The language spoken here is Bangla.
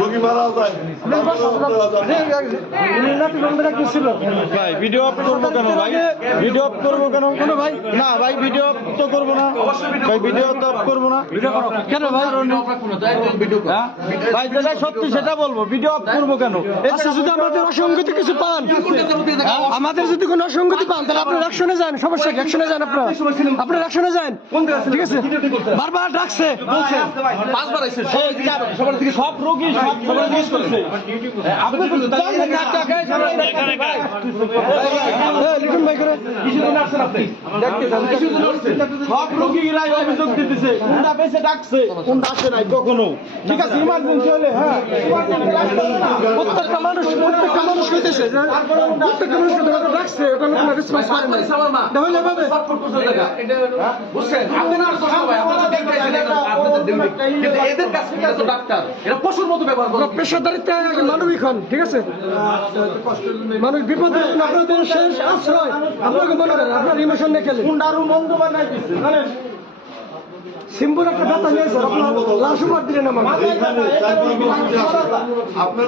রোগী মারা যায় ভাই ভিডিও অফ করবো কেন ভাই? ভিডিও অফ করবো কেন? ভাই না ভাই ভিডিও অফ তো করবো না ভাই, ভিডিও তো অফ করবো না কেন ভাই? ভাই যেটা সত্যি সেটা বলবো, ভিডিও অফ করবো কেন? আচ্ছা, যদি আমাদের অসঙ্গতি কিছু পান, আমাদের যদি কোনো অসঙ্গতি পান, তাহলে আপনার অ্যাকশনে যান। সমস্যা কি? অ্যাকশনে যান, আপনার অ্যাকশনে যান। ঠিক আছে, বারবার ডাকছে, বলছে সব রোগী সবার জিজ্ঞেস করছে আপনি তো জানেন না টাকায় লিখুন ভাই করে সব রোগীরাই অভিযোগ দিতেছে, কোনটা বেঁচে ডাকছে কোনটা আসে নাই কখনো। ঠিক আছে, ইমার্জেন্সি হলে হ্যাঁ প্রত্যেকটা মানুষ কইতেছে যে প্রত্যেকটা মানুষকে ধরে ডাকছে, ওটা কোনো রেসপন্স করে না। তাহলে এভাবে বুঝছেন, আপনারা তো সবাই আপনারা দেখতে এদের কাছে তো ডাক্তার এরা পশুর মতো ব্যবহার করে। পেশাদারিত্ব মানবিক হন। ঠিক আছে, মানুষ বিপদে আপনাদের শেষ আশ্রয় আপনাকে মনে করেন, আপনার ইমোশন নিয়ে খেলে আরো মন্দ বানাই দিচ্ছে জানেন। সিম্বল একটা ব্যথা নিয়েছে, আপনার লাশ উপর দিলেন আমার আপনার